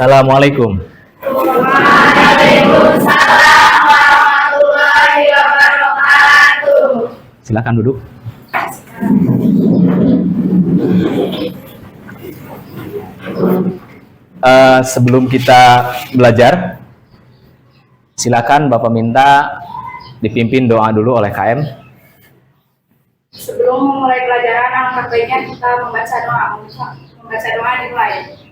Assalamualaikum. Waalaikumsalam warahmatullahi wabarakatuh. Silakan duduk. Sebelum kita belajar, silakan Bapak minta dipimpin doa dulu oleh KM. Sebelum memulai pelajaran, alangkah baiknya kita membaca doa dimulai.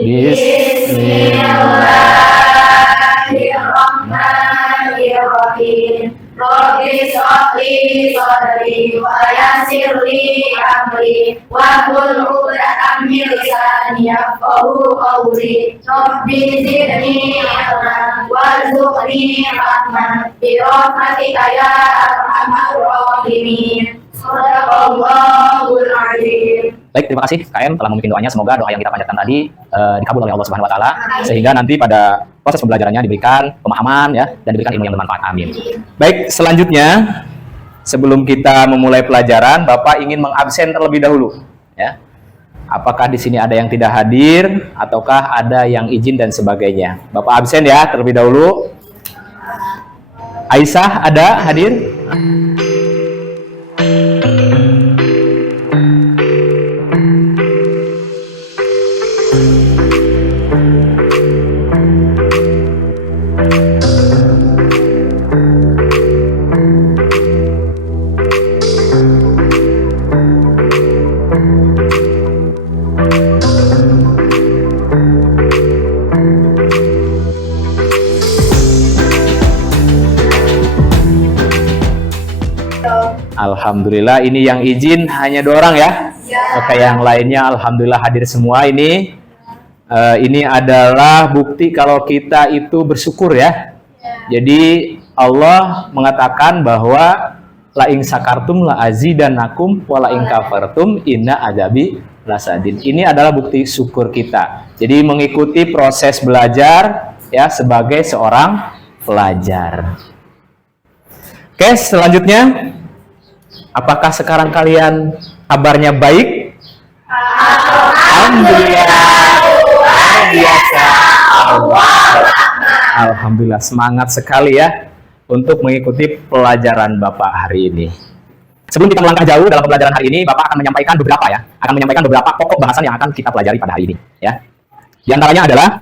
Bismillahirrahmanirrahim. Rabbi sholli sholli wa yassir li amri wahlul 'uqdatam min lisani yafqahu qawli. Rabbi zidni ilman warzuqni rahman bi rahmatika ya arhamar rahimin. Shadaqallahul azim. Baik, terima kasih KM telah memimpin doanya. Semoga doa yang kita panjatkan tadi dikabul oleh Allah Subhanahu wa taala, sehingga nanti pada proses pembelajarannya diberikan pemahaman ya, dan diberikan ilmu yang bermanfaat. Amin. Baik, selanjutnya sebelum kita memulai pelajaran, Bapak ingin mengabsen terlebih dahulu ya. Apakah di sini ada yang tidak hadir ataukah ada yang izin dan sebagainya? Bapak absen ya terlebih dahulu. Aisyah ada hadir? Alhamdulillah, ini yang izin hanya 2 orang ya. Oke, yang lainnya alhamdulillah hadir semua. Ini adalah bukti kalau kita itu bersyukur ya. Jadi Allah mengatakan bahwa la ing sakartum la azidannakum wa la ing kafartum inna adzabi lasadid. Ini adalah bukti syukur kita. Jadi mengikuti proses belajar ya sebagai seorang pelajar. Oke, selanjutnya, apakah sekarang kalian kabarnya baik? Alhamdulillah. Luar biasa. Alhamdulillah, semangat sekali ya untuk mengikuti pelajaran Bapak hari ini. Sebelum kita melangkah jauh dalam pembelajaran hari ini, Bapak akan menyampaikan beberapa pokok bahasan yang akan kita pelajari pada hari ini ya. Di antaranya adalah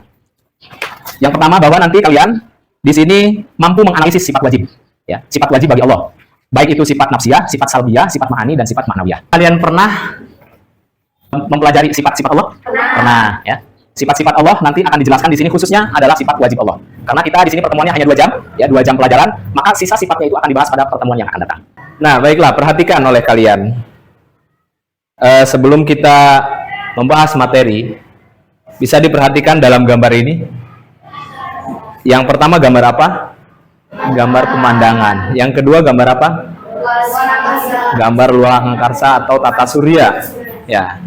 yang pertama, bahwa nanti kalian di sini mampu menganalisis sifat wajib ya, sifat wajib bagi Allah. Baik itu sifat nafsiyah, sifat salbiyah, sifat ma'ani, dan sifat ma'nawiyah. Kalian pernah mempelajari sifat-sifat Allah? Pernah ya. Sifat-sifat Allah nanti akan dijelaskan di sini, khususnya adalah sifat wajib Allah. Karena kita di sini pertemuannya hanya 2 jam, ya 2 jam pelajaran, maka sisa sifatnya itu akan dibahas pada pertemuan yang akan datang. Nah, baiklah, perhatikan oleh kalian. Sebelum kita membahas materi, bisa diperhatikan dalam gambar ini. Yang pertama gambar apa? Gambar pemandangan. Yang kedua gambar apa? Gambar luar angkasa atau tata surya. Ya.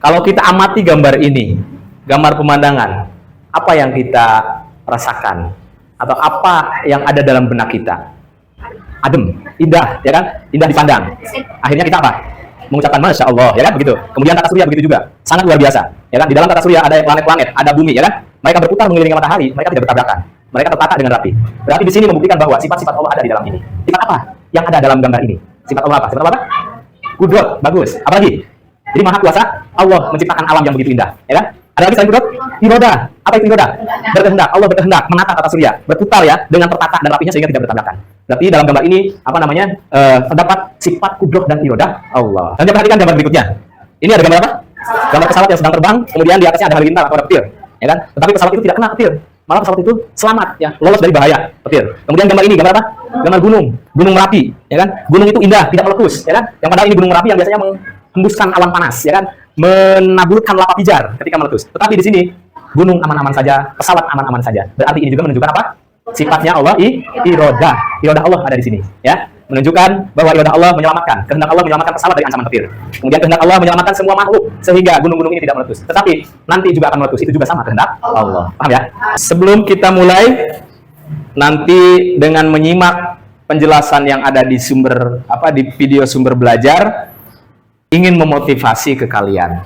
Kalau kita amati gambar ini, gambar pemandangan, apa yang kita rasakan? Atau apa yang ada dalam benak kita? Adem, indah, ya kan? Indah dipandang. Akhirnya kita apa? Mengucapkan Masya Allah, ya kan? Begitu. Kemudian tata surya begitu juga. Sangat luar biasa. Ya kan? Di dalam tata surya ada planet-planet, ada bumi, ya kan? Mereka berputar mengelilingi matahari, mereka tidak bertabrakan. Mereka tertata dengan rapi. Berarti di sini membuktikan bahwa sifat-sifat Allah ada di dalam ini. Sifat apa yang ada dalam gambar ini? Sifat Allah apa? Sifat Allah apa? Kudrat, bagus. Apa lagi? Jadi maha kuasa, Allah menciptakan alam yang begitu indah, ya kan? Ada lagi selain kudrat? Iroda. Apa itu iroda? Berkehendak. Allah berkehendak menata tata surya, berputar ya dengan tertata dan rapinya sehingga tidak bertabrakan. Berarti dalam gambar ini apa namanya? Terdapat sifat kudrat dan iroda Allah. Dan perhatikan gambar berikutnya. Ini ada gambar apa? Gambar pesawat yang sedang terbang, kemudian di atasnya ada halilintar atau ada petir, ya kan? Tetapi pesawat itu tidak kena petir. Malah pesawat itu selamat ya, lolos dari bahaya petir. Kemudian gambar ini gambar apa? Gambar gunung Merapi, ya kan? Gunung itu indah, tidak meletus, ya kan? Yang padahal ini gunung Merapi yang biasanya menghembuskan awan panas, ya kan? Menaburkan lava pijar ketika meletus. Tetapi di sini gunung aman-aman saja, pesawat aman-aman saja. Berarti ini juga menunjukkan apa? Sifatnya Allah irodah. Irodah Allah ada di sini, ya. Menunjukkan bahwa irodah Allah menyelamatkan, kehendak Allah menyelamatkan pesawat dari ancaman petir. Kemudian kehendak Allah menyelamatkan semua makhluk sehingga gunung-gunung ini tidak meletus. Tetapi nanti juga akan meletus. Itu juga sama kehendak Allah. Paham ya? Sebelum kita mulai nanti dengan menyimak penjelasan yang ada di di video sumber belajar, ingin memotivasi ke kalian.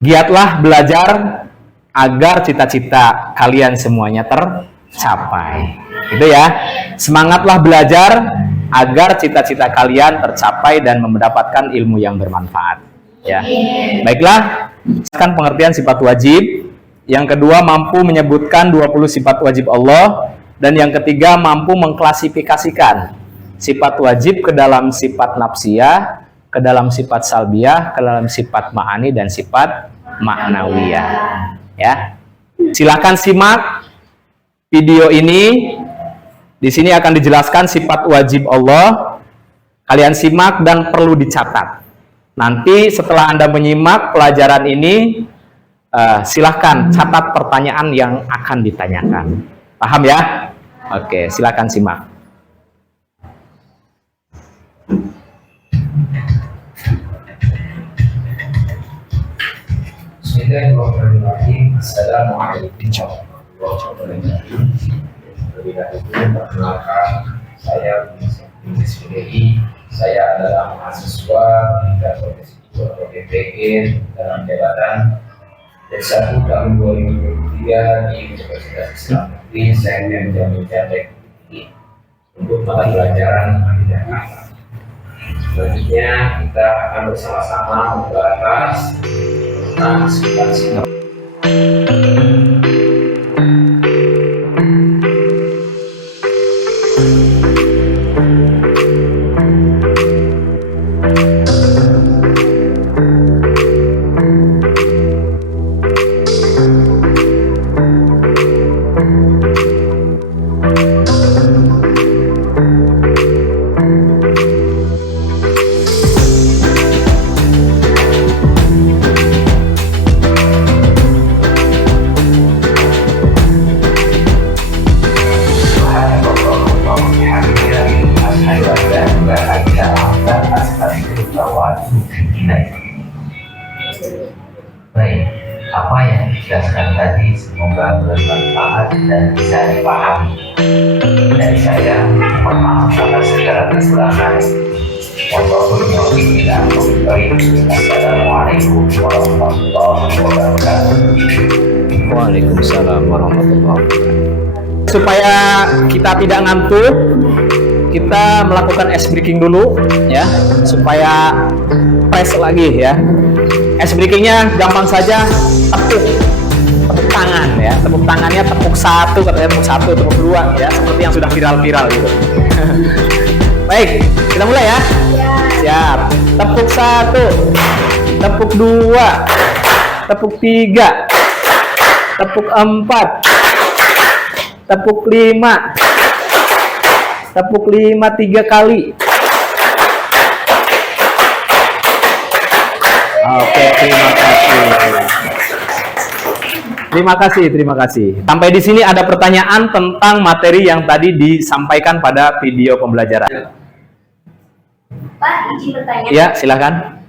Giatlah belajar agar cita-cita kalian semuanya tercapai. Itu ya. Semangatlah belajar agar cita-cita kalian tercapai dan mendapatkan ilmu yang bermanfaat. Ya. Baiklah, sekarang pengertian sifat wajib. Yang kedua, mampu menyebutkan 20 sifat wajib Allah. Dan yang ketiga, mampu mengklasifikasikan sifat wajib ke dalam sifat nafsiyah, ke dalam sifat salbiyah, ke dalam sifat ma'ani dan sifat ma'nawiyah. Ya. Silakan simak video ini. Di sini akan dijelaskan sifat wajib Allah. Kalian simak dan perlu dicatat. Nanti setelah Anda menyimak pelajaran ini, silahkan catat pertanyaan yang akan ditanyakan. Paham ya? Oke, silahkan simak. Bismillahirrahmanirrahim. Assalamualaikum warahmatullahi wabarakatuh. Terlebih dahulu perkenalkan, saya Bismillah. Saya adalah mahasiswa tingkat profesi 2 atau PPG dalam jabatan D1 tahun 2023 di Universitas Islam Negeri Senen Jamil Teknik untuk mata pelajaran pidana. Selanjutnya kita akan bersama-sama membahas tentang sifat-sifat. Baik, apa yang dijelaskan tadi semoga bermanfaat dan bisa dipahami. Dari saya, mohon maaf atas segala kekurangan. Assalamualaikum warahmatullahi wabarakatuh. Waalaikumsalam warahmatullahi wabarakatuh. Supaya kita tidak ngantuk, kita melakukan ice breaking dulu ya, supaya fresh lagi ya. Ice breakingnya gampang saja, tepuk tangan ya, tepuk tangannya tepuk 1, katanya tepuk 1, tepuk 2 ya, seperti yang sudah viral-viral gitu. Baik, kita mulai ya. Siap. Tepuk 1, tepuk 2, tepuk 3, tepuk 4, tepuk 5, tepuk 5 3 kali. Oke, terima kasih. Sampai di sini ada pertanyaan tentang materi yang tadi disampaikan pada video pembelajaran. Pak, izin bertanya. Ya, silakan.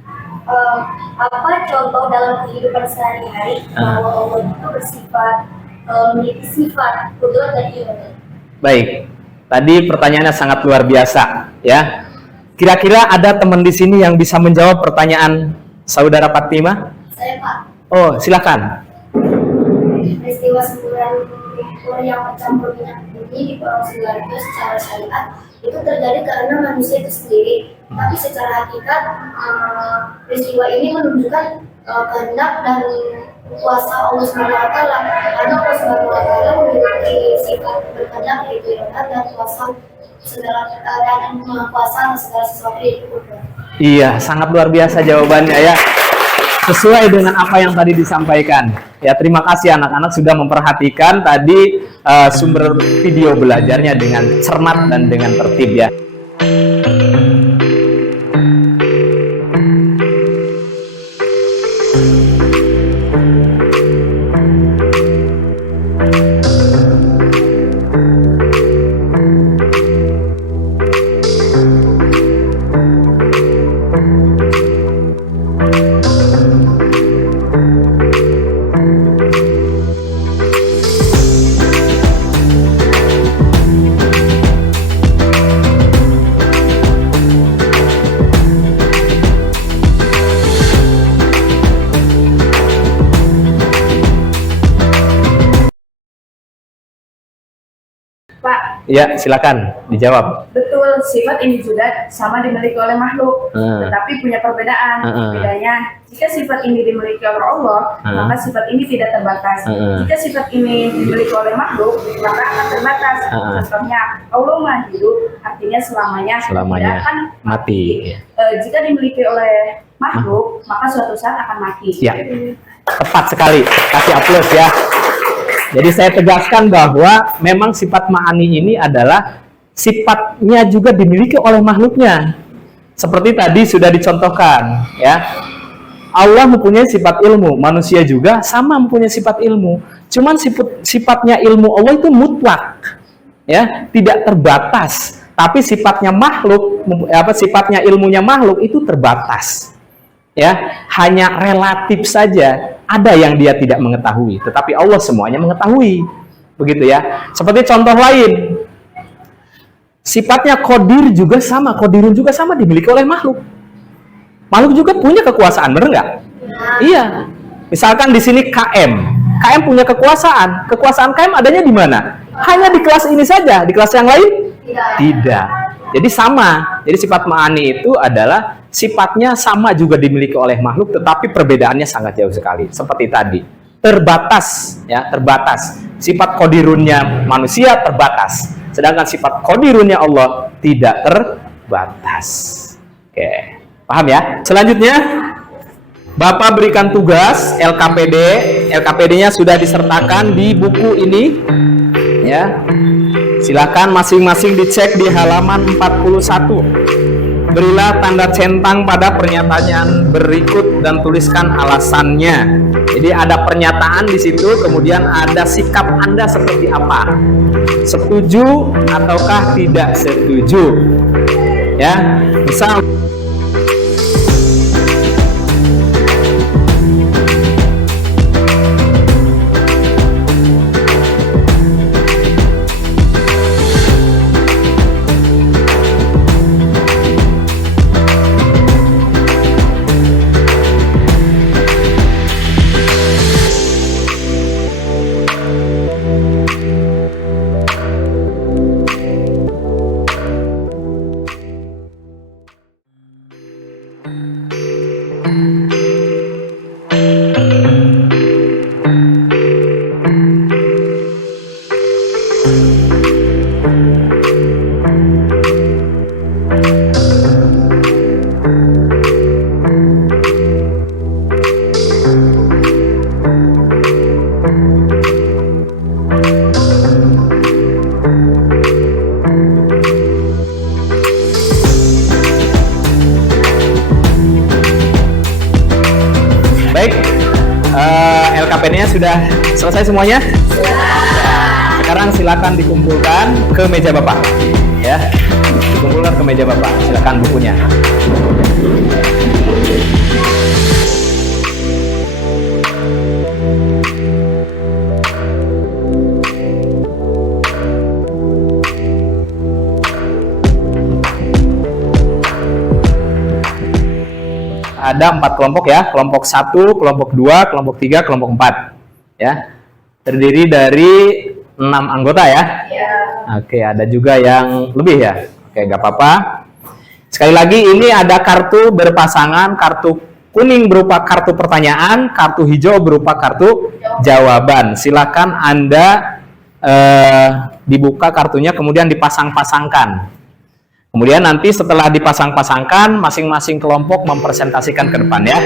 Apa contoh dalam kehidupan sehari-hari bahwa Allah itu bersifat memiliki sifat kudrat dan irodah? Baik. Tadi pertanyaannya sangat luar biasa, ya. Kira-kira ada teman di sini yang bisa menjawab pertanyaan Saudara Fatimah? Saya, Pak. Oh, silakan. Peristiwa semburan lumpur yang bercampur minyak bumi di Pulau Sidoarjo secara syariat itu terjadi karena manusia itu sendiri. Tapi secara hakikat peristiwa ini menunjukkan kehendak dan kuasa Allah SWT, karena Allah SWT memiliki sifat berkehendak yaitu irodah dan kuasa segala dan kuasa segala sesuatu yaitu kudrat. Iya, sangat luar biasa jawabannya ya. Sesuai dengan apa yang tadi disampaikan. Ya, terima kasih anak-anak sudah memperhatikan tadi sumber video belajarnya dengan cermat dan dengan tertib ya. Pak, Ya, silakan dijawab. betul sifat ini juga sama dimiliki oleh makhluk, Hmm. tetapi punya perbedaan. Bedanya, jika sifat ini dimiliki oleh Allah, maka sifat ini tidak terbatas. Jika sifat ini dimiliki oleh makhluk, maka akan terbatas. Contohnya, Allah Maha Hidup, artinya selamanya tidak akan mati. Jika dimiliki oleh makhluk, maka suatu saat akan mati. Ya, tepat sekali. Kasih aplaus ya. Jadi saya tegaskan bahwa memang sifat ma'ani ini adalah sifatnya juga dimiliki oleh makhluknya. Seperti tadi sudah dicontohkan, ya. Allah mempunyai sifat ilmu, manusia juga sama mempunyai sifat ilmu. Cuman sifatnya ilmu Allah itu mutlak, ya, tidak terbatas. Tapi sifatnya makhluk, sifatnya ilmunya makhluk itu terbatas, ya, hanya relatif saja. Ada yang dia tidak mengetahui, tetapi Allah semuanya mengetahui, begitu ya. Seperti contoh lain, sifatnya qadir juga sama, qadirun juga sama dimiliki oleh makhluk. Makhluk juga punya kekuasaan, benar nggak? Iya. Misalkan di sini KM punya kekuasaan. Kekuasaan KM adanya di mana? Hanya di kelas ini saja, di kelas yang lain tidak. Jadi sama. Jadi sifat ma'ani itu adalah sifatnya sama juga dimiliki oleh makhluk, tetapi perbedaannya sangat jauh sekali. Seperti tadi, terbatas, ya, terbatas. Sifat qadirunnya manusia terbatas, sedangkan sifat qadirunnya Allah tidak terbatas. Oke, paham ya? Selanjutnya, Bapak berikan tugas LKPD. LKPD-nya sudah disertakan di buku ini, ya. Silakan masing-masing dicek di halaman 41. Berilah tanda centang pada pernyataan berikut dan tuliskan alasannya. Jadi ada pernyataan di situ, kemudian ada sikap Anda seperti apa. Setuju ataukah tidak setuju? Ya, misal LKPD-nya sudah selesai semuanya? Sekarang silakan dikumpulkan ke meja Bapak, ya. Dikumpulkan ke meja Bapak. Silakan bukunya. Ada 4 kelompok ya, kelompok 1, kelompok 2, kelompok 3, kelompok 4 ya. Terdiri dari 6 anggota ya. Oke, ada juga yang lebih ya. Oke, nggak apa-apa. Sekali lagi ini ada kartu berpasangan, kartu kuning berupa kartu pertanyaan, kartu hijau berupa kartu jawaban. Silakan Anda dibuka kartunya kemudian dipasang-pasangkan. Kemudian nanti setelah dipasang-pasangkan, masing-masing kelompok mempresentasikan ke depan ya.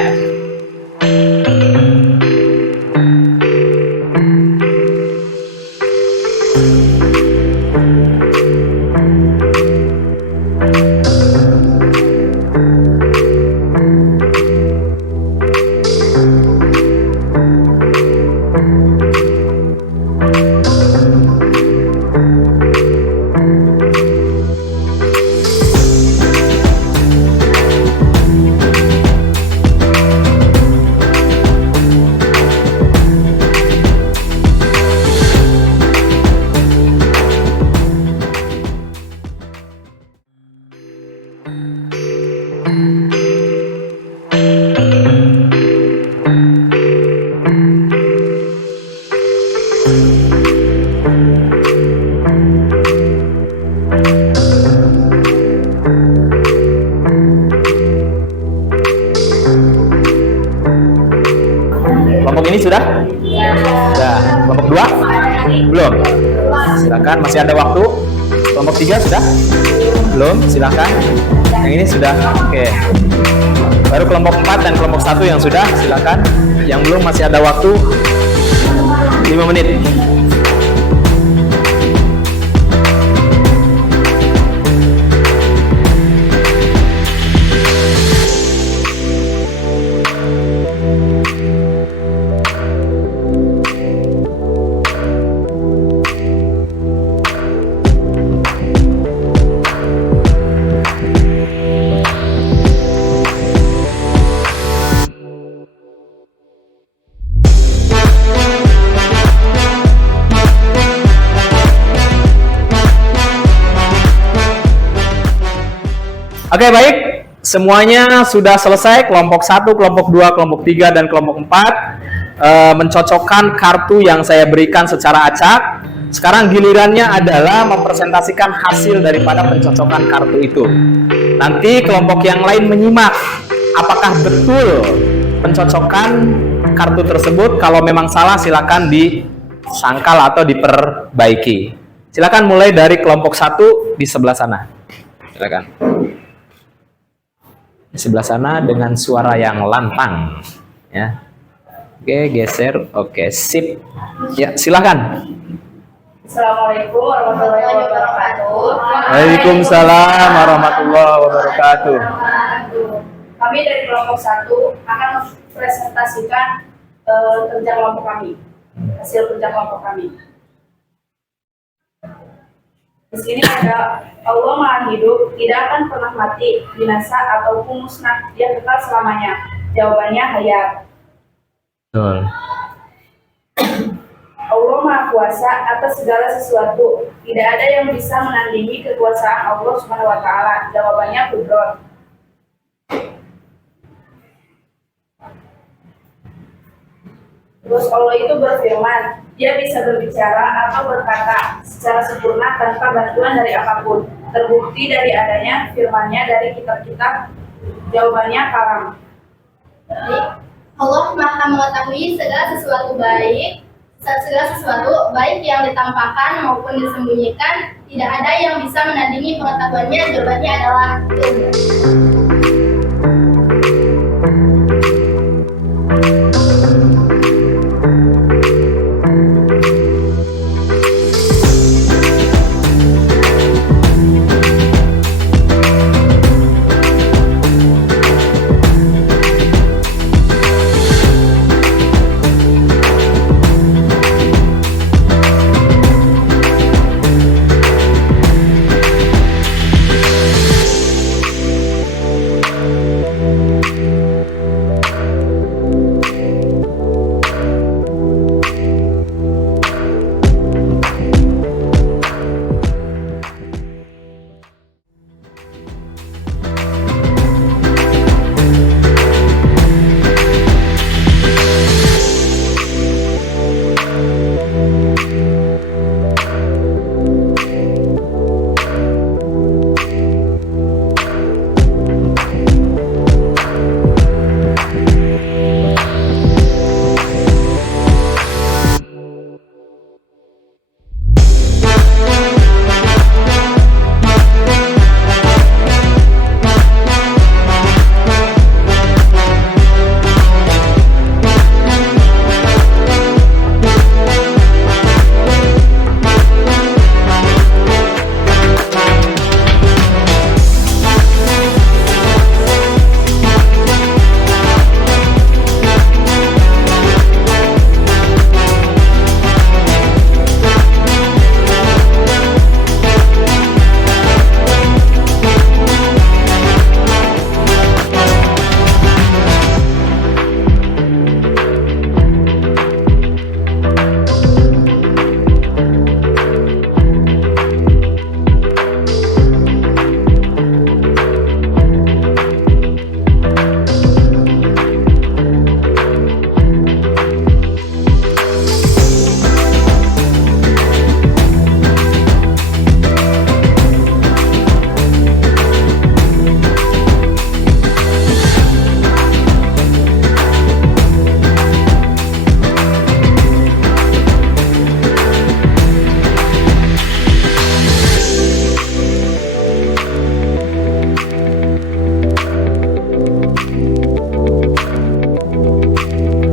Belum? Silakan, masih ada waktu. Kelompok 3 sudah? Belum? Silakan. Yang ini sudah? Oke. Baru kelompok 4 dan kelompok 1 yang sudah, silakan. Yang belum masih ada waktu 5 menit. Oke, baik. Semuanya sudah selesai. Kelompok 1, kelompok 2, kelompok 3, dan kelompok 4 mencocokkan kartu yang saya berikan secara acak. Sekarang gilirannya adalah mempresentasikan hasil daripada pencocokan kartu itu. Nanti kelompok yang lain menyimak apakah betul pencocokan kartu tersebut. Kalau memang salah, silakan disangkal atau diperbaiki. Silakan mulai dari kelompok 1 di sebelah sana. Silakan. Di sebelah sana dengan suara yang lantang, ya. Oke, geser. Oke, sip. Ya, silakan. Assalamualaikum warahmatullahi wabarakatuh. Waalaikumsalam warahmatullahi wabarakatuh. Kami dari kelompok 1 akan mempresentasikan kerja kelompok kami, hasil kerja kelompok kami. Di sini ada Allah Maha Hidup, tidak akan pernah mati, binasa ataupun musnah, dia kekal selamanya. Jawabannya hayat. Betul. Allah Maha Kuasa atas segala sesuatu, tidak ada yang bisa menandingi kekuasaan Allah Subhanahu wa taala. Jawabannya Qudrat. Terus Allah itu berfirman, dia bisa berbicara atau berkata secara sempurna tanpa bantuan dari apapun. Terbukti dari adanya firman-Nya dari kitab-kitab. Jawabannya kalam. Allah Maha mengetahui segala sesuatu baik yang ditampakkan maupun disembunyikan. Tidak ada yang bisa menandingi pengetahuannya. Jawabannya adalah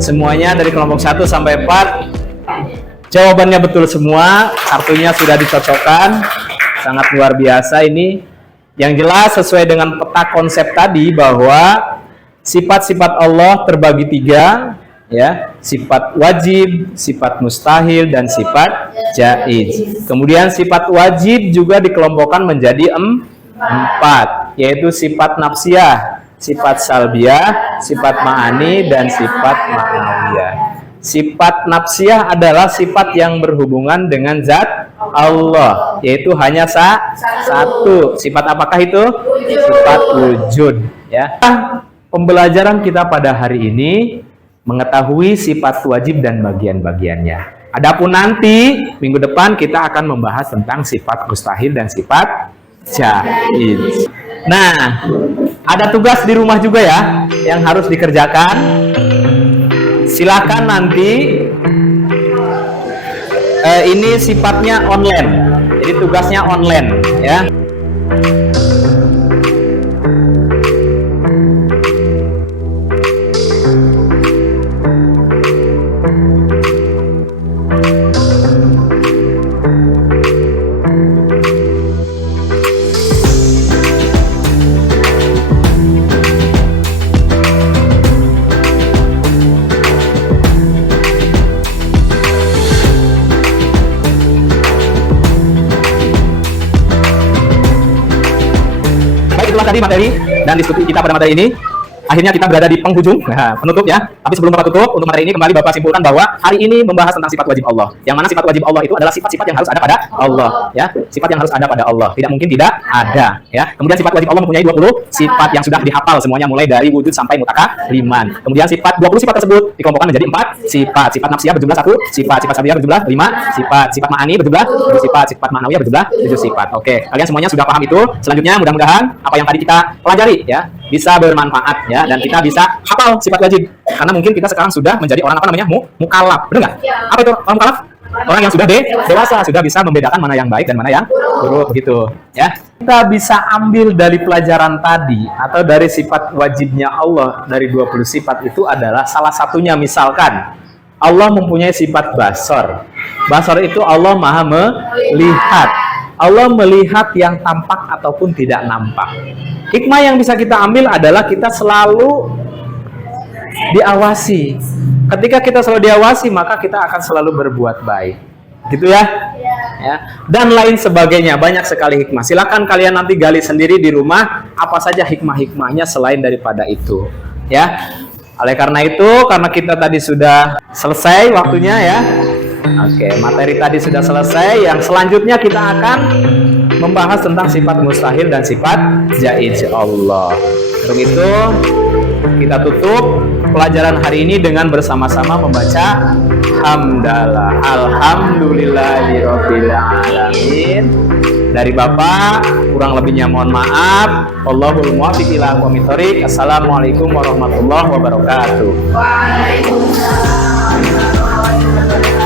Semuanya dari kelompok 1 sampai 4 jawabannya betul semua, kartunya sudah dicocokkan. Sangat luar biasa ini. Yang jelas sesuai dengan peta konsep tadi bahwa sifat-sifat Allah terbagi 3, ya, sifat wajib, sifat mustahil, dan sifat jaiz. Kemudian sifat wajib juga dikelompokkan menjadi 4, yaitu sifat nafsiyah, sifat salbiyah, sifat ma'ani, dan sifat ma'nawiyah. Sifat nafsiyah adalah sifat yang berhubungan dengan zat Allah, yaitu hanya satu. Sifat apakah itu? Sifat wujud, ya. Pembelajaran kita pada hari ini mengetahui sifat wajib dan bagian-bagiannya. Adapun nanti minggu depan kita akan membahas tentang sifat mustahil dan sifat jaiz. Nah, ada tugas di rumah juga ya yang harus dikerjakan. Silakan nanti ini sifatnya online, jadi tugasnya online, ya. Tadi materi dan diskusi kita pada materi ini, akhirnya kita berada di penghujung, penutup ya. Tapi sebelum Bapak tutup, untuk materi ini kembali Bapak simpulkan bahwa hari ini membahas tentang sifat wajib Allah. Yang mana sifat wajib Allah itu adalah sifat-sifat yang harus ada pada Allah, ya. Sifat yang harus ada pada Allah, tidak mungkin tidak ada, ya. Kemudian sifat wajib Allah mempunyai 20 sifat yang sudah dihafal semuanya mulai dari wujud sampai mutakaliman. Kemudian 20 sifat tersebut dikelompokkan menjadi 4 sifat. Sifat nafsiyah berjumlah 1 sifat, sifat salbiyah berjumlah 5 sifat, sifat ma'ani berjumlah 7 sifat, sifat ma'nawiyah berjumlah 7 sifat. Oke, kalian semuanya sudah paham itu. Selanjutnya mudah-mudahan apa yang tadi kita pelajari ya bisa bermanfaat ya, dan kita bisa hafal sifat wajib. Karena mungkin kita sekarang sudah menjadi orang apa namanya? Mukallaf. Benar nggak? Apa itu orang mukallaf? Orang yang sudah dewasa, sudah bisa membedakan mana yang baik dan mana yang buruk, begitu ya. Kita bisa ambil dari pelajaran tadi atau dari sifat wajibnya Allah dari 20 sifat itu adalah salah satunya, misalkan Allah mempunyai sifat basor. Basor itu Allah Maha melihat. Allah melihat yang tampak ataupun tidak nampak. Hikmah yang bisa kita ambil adalah kita selalu diawasi. Ketika kita selalu diawasi, maka kita akan selalu berbuat baik. Gitu ya? Ya. Dan lain sebagainya, banyak sekali hikmah. Silakan kalian nanti gali sendiri di rumah apa saja hikmah-hikmahnya selain daripada itu. Ya. Oleh karena itu, karena kita tadi sudah selesai waktunya ya. Oke, materi tadi sudah selesai. Yang selanjutnya kita akan membahas tentang sifat mustahil dan sifat jaiz Allah. Untuk itu kita tutup pelajaran hari ini dengan bersama-sama membaca hamdalah, alhamdulillahirabbil alamin. Dari Bapak kurang lebihnya mohon maaf. Wallahul muwaffiq ila aqwamit thoriq. Assalamualaikum warahmatullahi wabarakatuh. Waalaikumsalam warahmatullahi wabarakatuh.